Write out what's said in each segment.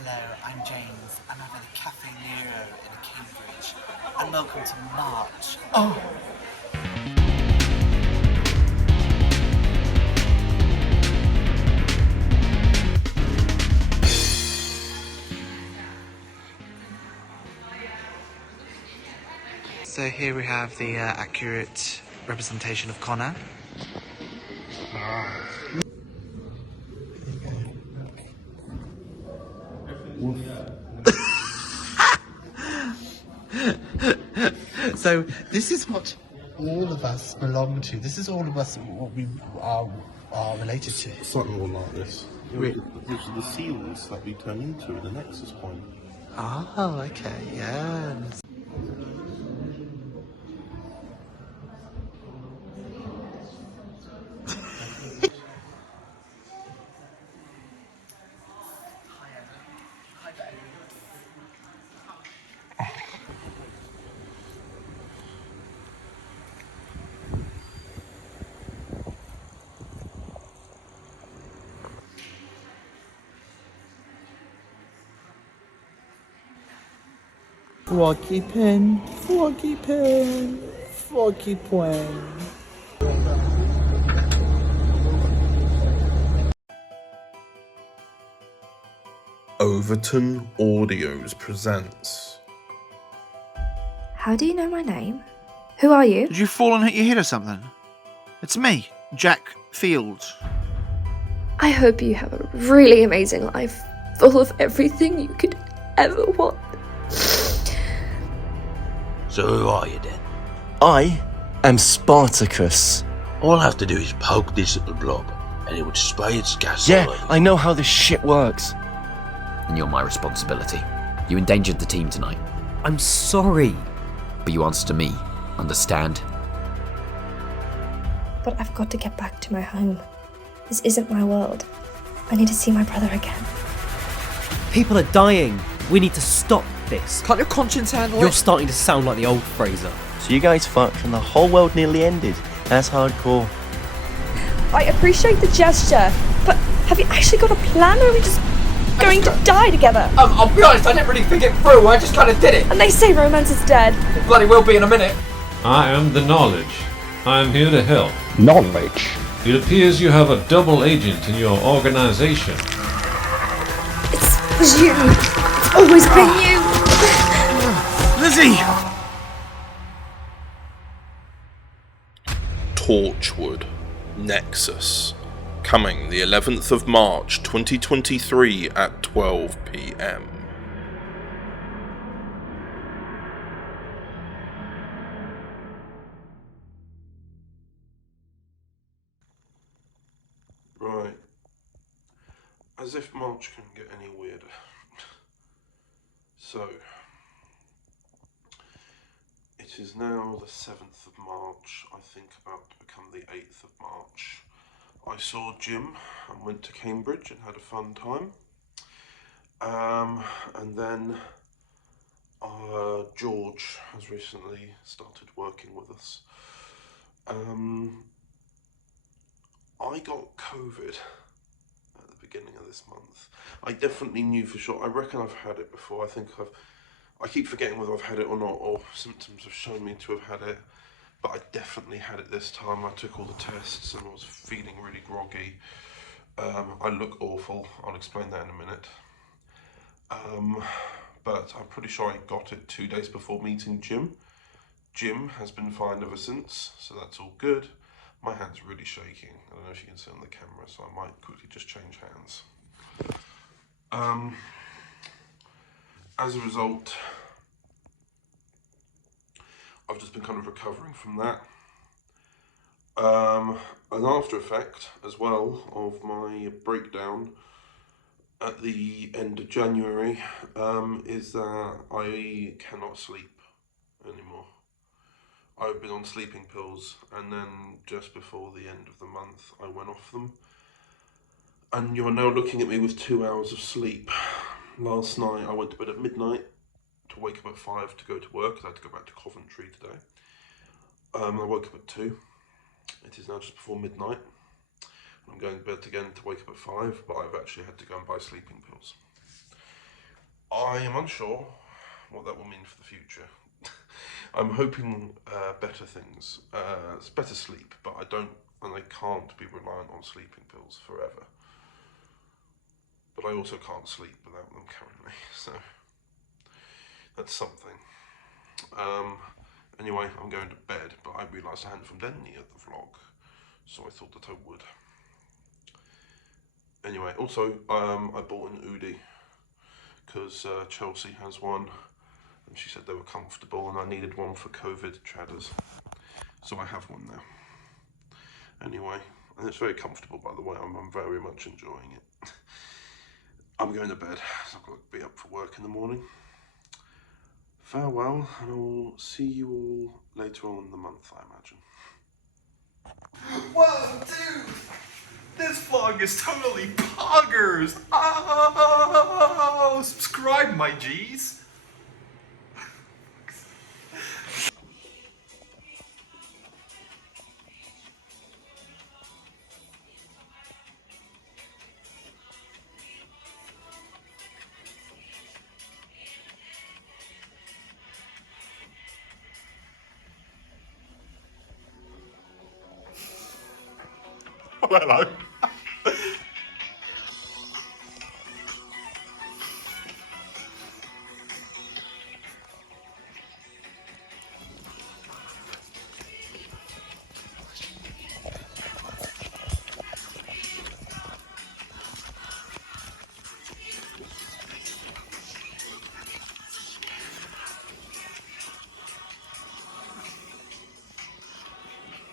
Hello, I'm James. I'm over the Cafe Nero in Cambridge. And welcome to March. Oh! So here we have the accurate representation of Connor. So this is what all of us belong to. This is all of us what we are related to. Something more like this. These are the seals that we turn into at the Nexus point. Oh, okay, yeah. Foggy pen, foggy pen, foggy pen. Overton Audios presents. How do you know my name? Who are you? Did you fall and hit your head or something? It's me, Jack Fields. I hope you have a really amazing life, full of everything you could ever want. So who are you then? I am Spartacus. All I have to do is poke this little blob, and it would spray its gas Yeah, all over. I know how this shit works. And you're my responsibility. You endangered the team tonight, I'm sorry. but you answer to me, understand? But I've got to get back to my home. This isn't my world. I need to see my brother again. People are dying. We need to stop this. Can't your conscience handle You're it? starting to sound like the old Fraser. So you guys fucked and the whole world nearly ended. That's hardcore. I appreciate the gesture, but have you actually got a plan, or are we just going to die together? I'll be honest, I didn't really think it through, I just kind of did it. And they say romance is dead. It bloody will be in a minute. I am the Knowledge. I am here to help. Knowledge. It appears you have a double agent in your organization. It was you. It's always been you. Lizzie! Torchwood, Nexus. Coming the 11th of March 2023 at 12 PM. Right. As if March can get any weirder. So, it is now the 7th of March, I think about to become the 8th of March. I saw Jim and went to Cambridge and had a fun time. And then George has recently started working with us. I got COVID at the beginning of this month. I definitely knew for sure. I reckon I've had it before. I keep forgetting whether I've had it or not, or symptoms have shown me to have had it. But I definitely had it this time. I took all the tests and I was feeling really groggy. I look awful. I'll explain that in a minute. But I'm pretty sure I got it 2 days before meeting Jim. Jim has been fine ever since, so that's all good. My hand's really shaking. I don't know if you can see on the camera, so I might quickly just change hands. As a result, I've just been kind of recovering from that. An after effect as well of my breakdown at the end of January is that I cannot sleep anymore. I've been on sleeping pills, and then just before the end of the month I went off them. And you're now looking at me with 2 hours of sleep. Last night I went to bed at midnight to wake up at 5 to go to work, because I had to go back to Coventry today. I woke up at 2. It is now just before midnight. I'm going to bed again to wake up at 5, but I've actually had to go and buy sleeping pills. I am unsure what that will mean for the future. I'm hoping better things. It's better sleep, but I can't be reliant on sleeping pills forever. But I also can't sleep without them currently, so that's something. Anyway, I'm going to bed, but I realised I hadn't filmed any of the vlog, so I thought that I would. Anyway, also, I bought an Oodie, because Chelsea has one, and she said they were comfortable, and I needed one for COVID chadders. So I have one now. Anyway, and it's very comfortable, by the way. I'm very much enjoying it. I'm going to bed, so I've got to be up for work in the morning. Farewell, and I'll see you all later on in the month, I imagine. Whoa, dude! This vlog is totally poggers! Oh, subscribe, my G's! Oh, hello.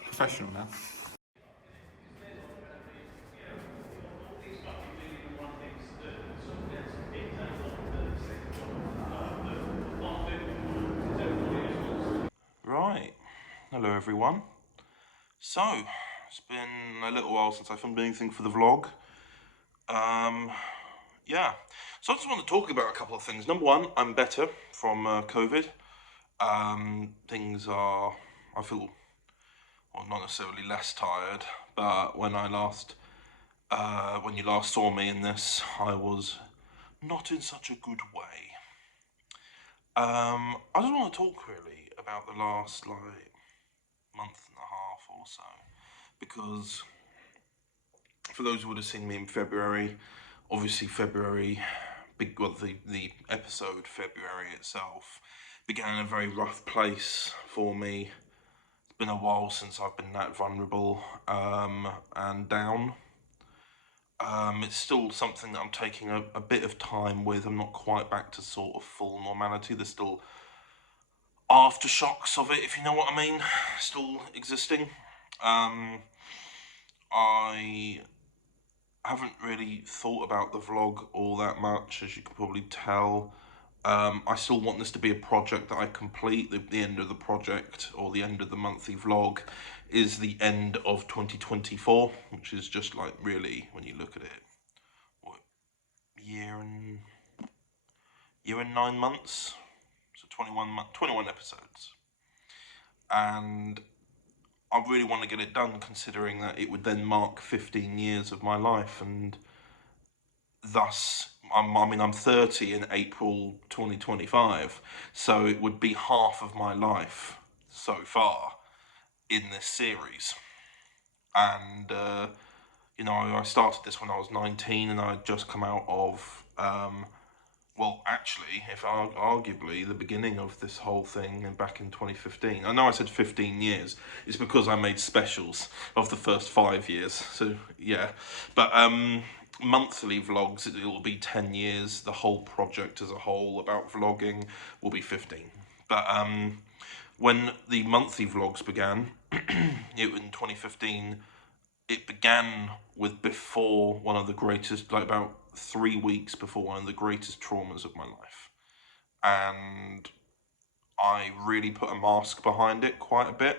Professional now. Right, hello everyone. So, it's been a little while since I filmed anything for the vlog. Yeah, so I just want to talk about a couple of things. Number one, I'm better from COVID. Things are, I feel, well, not necessarily less tired, but when you last saw me in this, I was not in such a good way. I just want to talk really about the last month and a half or so, because for those who would have seen me in February, obviously February, the episode February itself began in a very rough place for me. It's been a while since I've been that vulnerable and down. It's still something that I'm taking a bit of time with. I'm not quite back to sort of full normality. There's still aftershocks of it, if you know what I mean, still existing. I haven't really thought about the vlog all that much, as you can probably tell. I still want this to be a project that I complete. The end of the project, or the end of the monthly vlog, is the end of 2024, which is just like, really, when you look at it, what, year and 9 months? So 21 episodes. And I really want to get it done, considering that it would then mark 15 years of my life, and thus, I'm 30 in April 2025, so it would be half of my life so far in this series. And, you know, I started this when I was 19, and I had just come out of, well, actually, arguably, the beginning of this whole thing back in 2015. I know I said 15 years. It's because I made specials of the first 5 years. So, yeah. But monthly vlogs, it will be 10 years. The whole project as a whole about vlogging will be 15. But when the monthly vlogs began, in 2015, it began with before one of the greatest, like about 3 weeks before one of the greatest traumas of my life. And I really put a mask behind it quite a bit.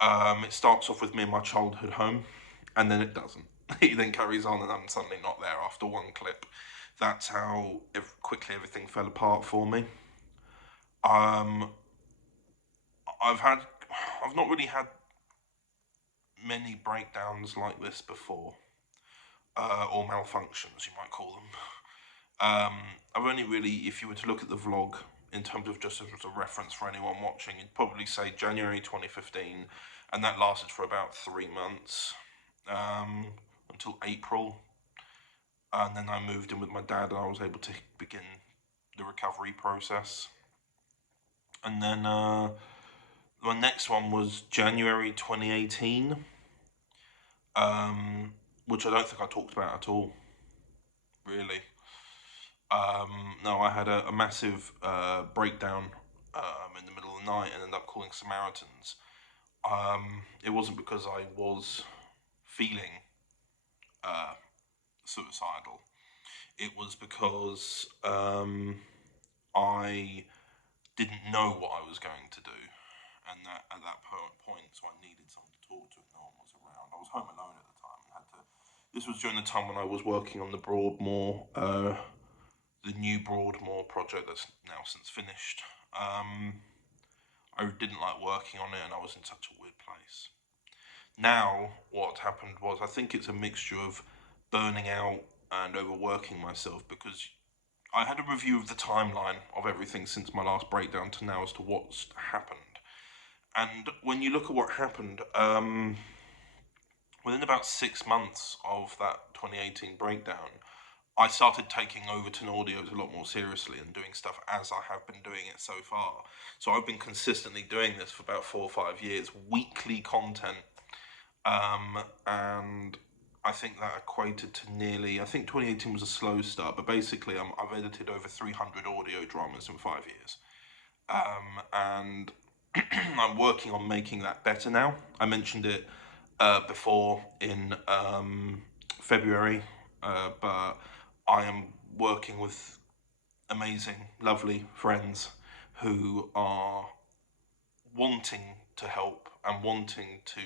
It starts off with me in my childhood home, and then it doesn't. It then carries on, and I'm suddenly not there after one clip. That's how quickly everything fell apart for me. I've not really had many breakdowns like this before, or malfunctions, you might call them. I've only really, if you were to look at the vlog in terms of just as a reference for anyone watching, you'd probably say January 2015, and that lasted for about 3 months, until April. And then I moved in with my dad and I was able to begin the recovery process. And then my next one was January 2018, which I don't think I talked about at all, really. No, I had a massive breakdown in the middle of the night and ended up calling Samaritans. It wasn't because I was feeling suicidal. It was because I didn't know what I was going to do, and that at that point, so I needed someone to talk to, and no one was around. I was home alone at the time, and had to. This was during the time when I was working on the Broadmoor, the new Broadmoor project that's now since finished. I didn't like working on it, and I was in such a weird place. Now, what happened was, I think it's a mixture of burning out and overworking myself, because I had a review of the timeline of everything since my last breakdown to now as to what's happened. And when you look at what happened, within about 6 months of that 2018 breakdown, I started taking Overton audios a lot more seriously and doing stuff as I have been doing it so far. So I've been consistently doing this for about 4 or 5 years, weekly content. And I think that equated to nearly, I think 2018 was a slow start, but basically I've edited over 300 audio dramas in 5 years. And I'm working on making that better now. I mentioned it before in February, but I am working with amazing, lovely friends who are wanting to help and wanting to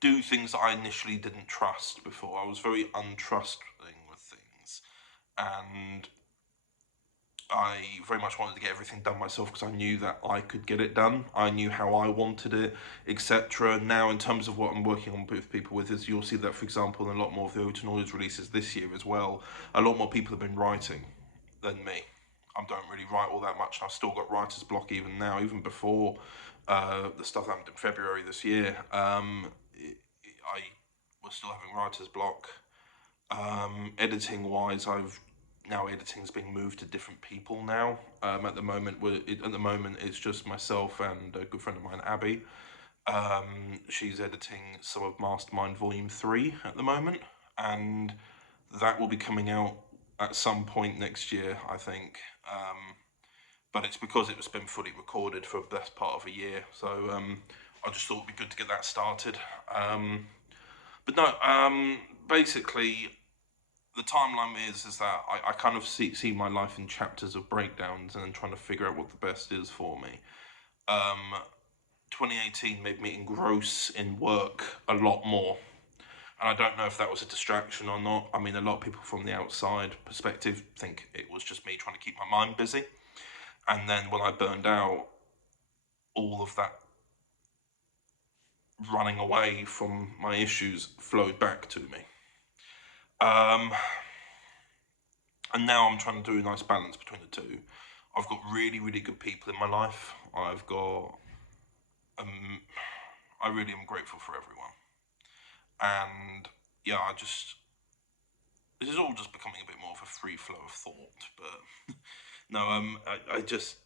do things that I initially didn't trust before. I was very untrusting with things, and I very much wanted to get everything done myself because I knew that I could get it done. I knew how I wanted it, etc. Now, in terms of what I'm working on with people with, is you'll see that, for example, in a lot more of the Overton Audios releases this year as well, a lot more people have been writing than me. I don't really write all that much. I've still got writer's block even now, even before the stuff that happened in February this year. I was still having writer's block. Editing wise, now editing's being moved to different people now. At the moment it's just myself and a good friend of mine, Abby. She's editing some of Mastermind Volume 3 at the moment, and that will be coming out at some point next year, I think. But it's because it's been fully recorded for the best part of a year, so I just thought it'd be good to get that started. But no, basically, the timeline is that I kind of see my life in chapters of breakdowns and then trying to figure out what the best is for me. 2018 made me engross in work a lot more. And I don't know if that was a distraction or not. I mean, a lot of people from the outside perspective think it was just me trying to keep my mind busy. And then when I burned out, all of that running away from my issues flowed back to me. And now I'm trying to do a nice balance between the two. I've got really, really good people in my life. I've got, I really am grateful for everyone. And yeah, this is all just becoming a bit more of a free flow of thought, but no, I just,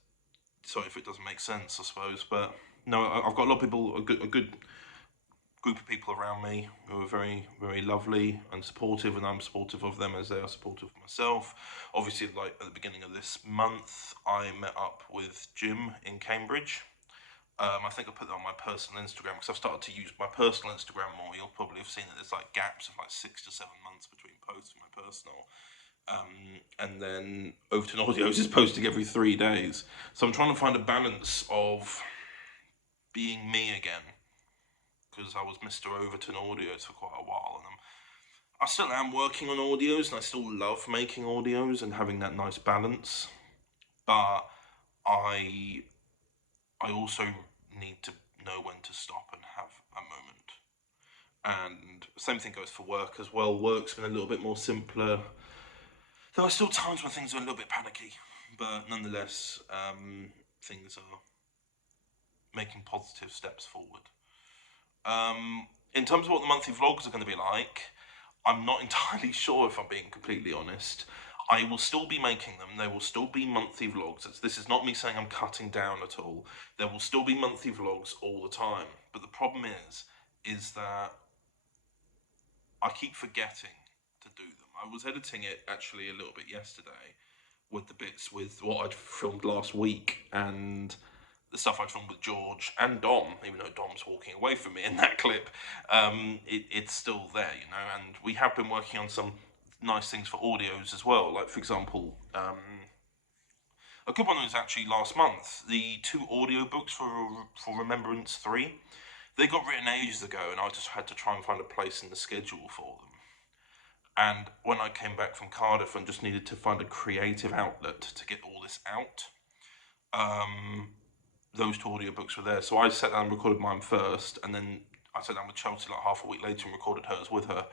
sorry if it doesn't make sense, I suppose, but no, I've got a lot of people, a good group of people around me who are very, very lovely and supportive, and I'm supportive of them as they are supportive of myself. Obviously, like at the beginning of this month, I met up with Jim in Cambridge. I think I put that on my personal Instagram because I've started to use my personal Instagram more. You'll probably have seen that there's like gaps of like 6 to 7 months between posts for my personal. And then Overton Audios is posting every 3 days. So I'm trying to find a balance of being me again, because I was Mr. Overton Audios for quite a while, and I still am working on audios, and I still love making audios and having that nice balance, but I also need to know when to stop and have a moment. And same thing goes for work as well. Work's been a little bit more simpler There are still times when things are a little bit panicky, but nonetheless, things are making positive steps forward. In terms of what the monthly vlogs are going to be like, I'm not entirely sure, if I'm being completely honest. I will still be making them. There will still be monthly vlogs. This is not me saying I'm cutting down at all. There will still be monthly vlogs all the time. But the problem is that I keep forgetting to do them. I was editing it actually a little bit yesterday with the bits with what I'd filmed last week and the stuff I'd filmed with George and Dom, even though Dom's walking away from me in that clip. It's still there, you know, and we have been working on some nice things for audios as well. Like, for example, a good one was actually last month, the 2 audio books for Remembrance 3. They got written ages ago, and I just had to try and find a place in the schedule for them. And when I came back from Cardiff and just needed to find a creative outlet to get all this out, those 2 audiobooks were there. So I sat down and recorded mine first, and then I sat down with Chelsea like half a week later and recorded hers with her.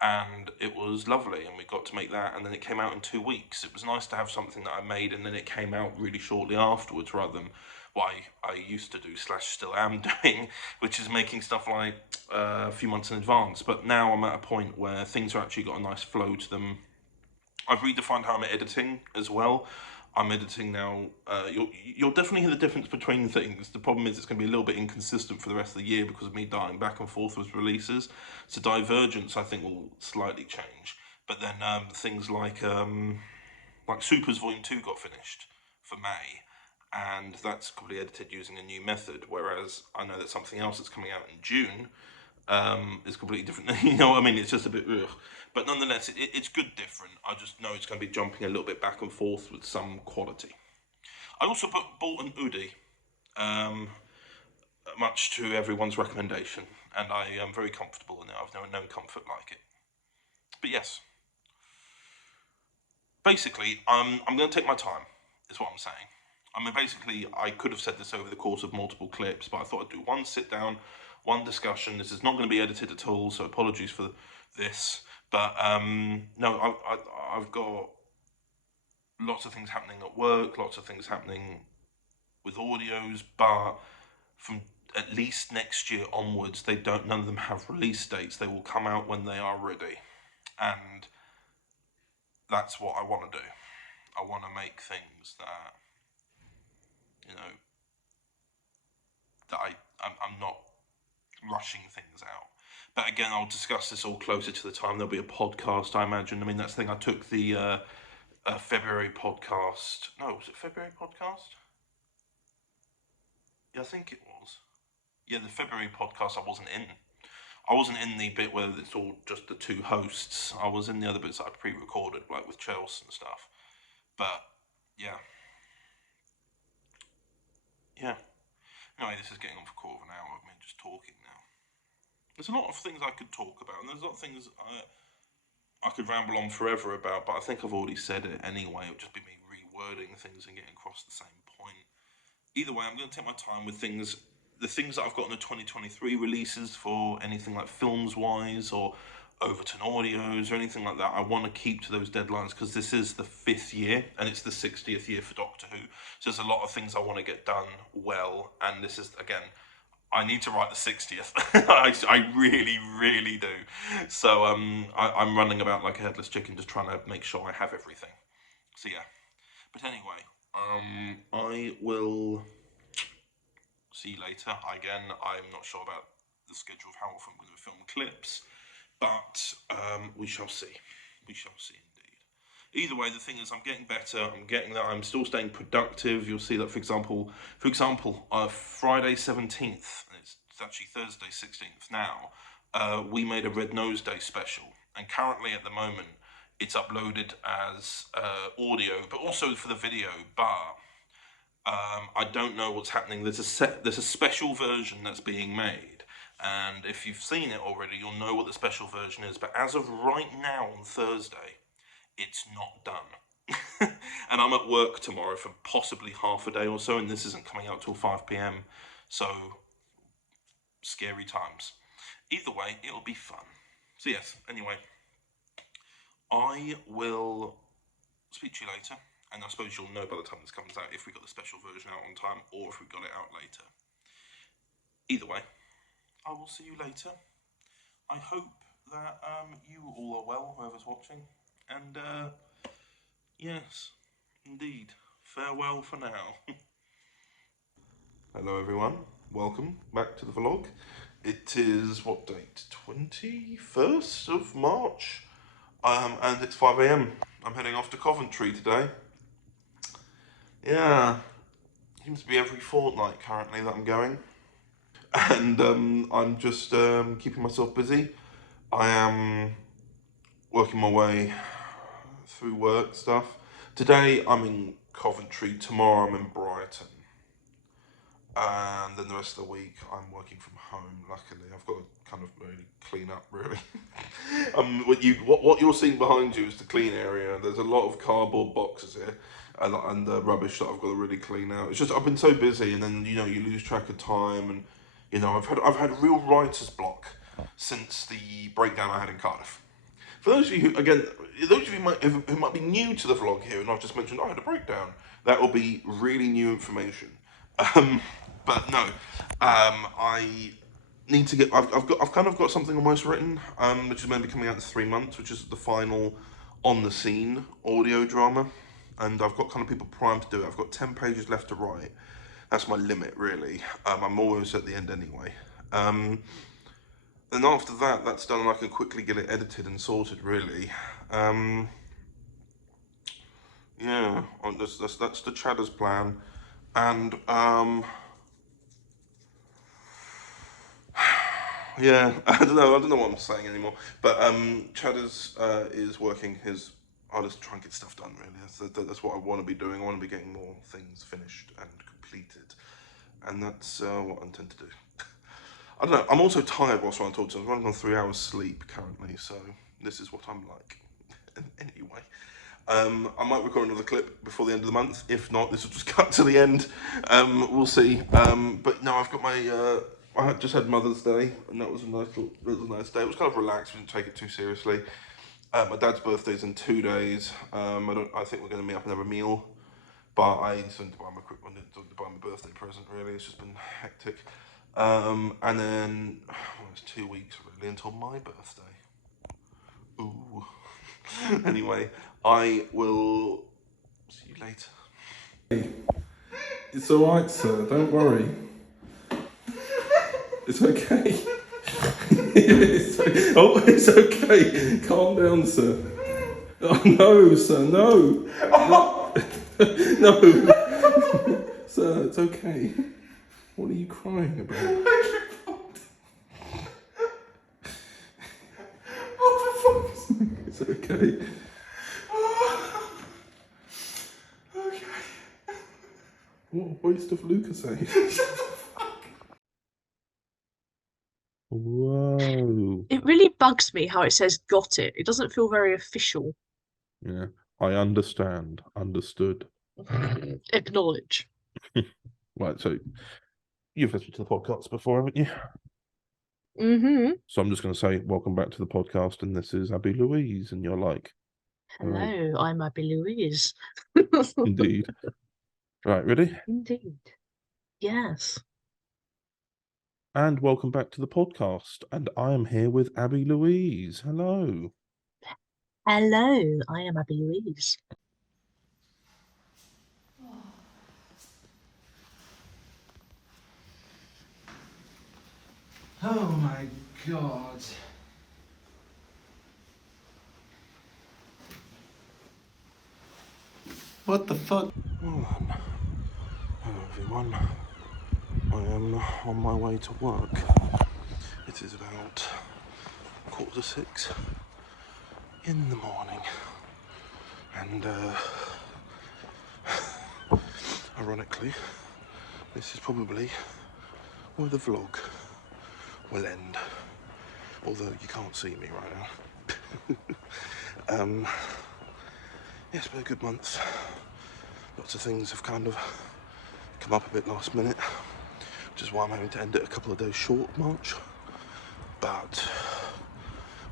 And it was lovely, and we got to make that, and then it came out in 2 weeks. It was nice to have something that I made, and then it came out really shortly afterwards, rather than what I used to do / still am doing, which is making stuff like a few months in advance. But now I'm at a point where things are actually got a nice flow to them. I've redefined how I'm editing as well. I'm editing now. You'll definitely hear the difference between things. The problem is it's going to be a little bit inconsistent for the rest of the year because of me dying back and forth with releases. So Divergence, I think, will slightly change. But then things like Supers Volume 2 got finished for May, and that's completely edited using a new method. Whereas I know that something else that's coming out in June is completely different. You know what I mean? It's just a bit ugh. But nonetheless, it's good different. I just know it's going to be jumping a little bit back and forth with some quality. I also bought an hoodie, much to everyone's recommendation, and I am very comfortable in it. I've never known comfort like it. But yes, basically, I'm going to take my time, is what I'm saying. I mean, basically, I could have said this over the course of multiple clips, but I thought I'd do one sit down, one discussion. This is not going to be edited at all, so apologies for this. But no, I've got lots of things happening at work, lots of things happening with audios, but from at least next year onwards, none of them have release dates. They will come out when they are ready, and that's what I want to do. I want to make things that, you know, that I'm not rushing things out. But again, I'll discuss this all closer to the time. There'll be a podcast, I imagine. I mean, that's the thing. I took the February podcast. No, was it February podcast? Yeah, I think it was. Yeah, the February podcast I wasn't in. I wasn't in the bit where it's all just the 2 hosts. I was in the other bits that I pre-recorded, like with Chelsea and stuff. But, yeah. Yeah. Anyway, this is getting on for a quarter of an hour of me just talking now. There's a lot of things I could talk about, and there's a lot of things I could ramble on forever about, but I think I've already said it anyway. It would just be me rewording things and getting across the same point. Either way, I'm going to take my time with things. The things that I've got in the 2023 releases for anything like films-wise or Overton audios or anything like that, I want to keep to those deadlines because this is the 5th year and it's the 60th year for Doctor Who. So there's a lot of things I want to get done well, and this is, again, I need to write the 60th. I really, really do. So I'm running about like a headless chicken just trying to make sure I have everything. So yeah. But anyway, I will see you later. Again, I'm not sure about the schedule of how often we're going to film clips, but we shall see. We shall see indeed. Either way, the thing is, I'm getting better. I'm getting that. I'm still staying productive. You'll see that, for example, Friday 17th, and it's actually Thursday 16th now, we made a Red Nose Day special, and currently at the moment it's uploaded as audio, but also for the video. But I don't know what's happening. There's a special version that's being made, and if you've seen it already, you'll know what the special version is. But as of right now on Thursday, it's not done. And I'm at work tomorrow for possibly half a day or so, and this isn't coming out till 5 PM. So, scary times. Either way, it'll be fun. So yes, anyway, I will speak to you later, and I suppose you'll know by the time this comes out if we got the special version out on time or if we got it out later. Either way, I will see you later. I hope that you all are well, whoever's watching, and yes, indeed, farewell for now. Hello everyone, welcome back to the vlog. It is, what date? 21st of March, and it's 5 AM. I'm heading off to Coventry today. Yeah, seems to be every fortnight currently that I'm going. And I'm just keeping myself busy. I am working my way through work stuff. Today I'm in Coventry, tomorrow I'm in Brighton. And then the rest of the week I'm working from home, luckily. I've got to kind of really clean up, really. What you're seeing behind you is the clean area. There's a lot of cardboard boxes here and rubbish that I've got to really clean out. It's just I've been so busy, and then, you know, you lose track of time, and, you know, I've had real writer's block since the breakdown I had in Cardiff. For those of you who, again, those of you who might be new to the vlog here, and I've just mentioned I had a breakdown, that will be really new information. But no, I need to get. I've kind of got something almost written, which is maybe coming out in 3 months, which is the final on the scene audio drama, and I've got kind of people primed to do it. I've got 10 pages left to write. That's my limit, really. I'm always at the end anyway. And after that, that's done, and I can quickly get it edited and sorted, really. Yeah, that's the Chadder's plan. And yeah, I don't know what I'm saying anymore. But Chadder's is working his hardest to try and get stuff done, really. That's what I want to be doing. I want to be getting more things finished and completed, and that's what I intend to do. I don't know, I'm also tired whilst I'm talking. I'm running on 3 hours sleep currently, so this is what I'm like. Anyway. I might record another clip before the end of the month. If not, this will just cut to the end. We'll see. But no, I've got my. I just had Mother's Day, and that was a nice day. It was kind of relaxed. We didn't take it too seriously. My dad's birthday's in 2 days. I think we're going to meet up and have a meal. But I decided to buy my quick one. To buy my birthday present. Really, it's just been hectic. And then it's 2 weeks really until my birthday. Ooh. Anyway, I will see you later. It's alright, sir, don't worry. It's okay. It's okay. Calm down, sir. Oh, no, sir, no. No. Sir, it's okay. What are you crying about? It's okay. Okay. What a waste of Lucasade. Shut the fuck. Whoa. It really bugs me how it says got it. It doesn't feel very official. Yeah, I understand. Understood. Acknowledge. Right, so you've listened to the podcast before, haven't you? Mm-hmm. So I'm just going to say, welcome back to the podcast, and this is Abby Louise, and you're like... Hello, right. I'm Abby Louise. Indeed. Right, ready? Indeed. Yes. And welcome back to the podcast, and I am here with Abby Louise. Hello. Hello, I am Abby Louise. Oh my god. What the fuck? Hello everyone. I am on my way to work. It is about 6:15 in the morning, and ironically, this is probably where the vlog will end, although you can't see me right now. Yeah, it's been a good month. Lots of things have kind of come up a bit last minute, which is why I'm having to end it a couple of days short of March. But,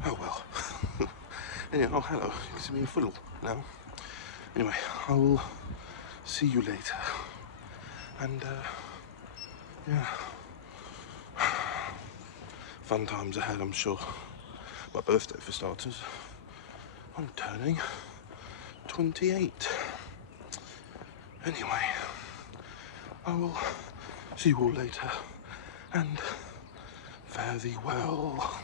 oh well. Anyway, oh hello, you can see me in full now. Anyway, I will see you later. And, yeah. Fun times ahead, I'm sure. My birthday, for starters. I'm turning 28. Anyway, I will see you all later. And fare thee well.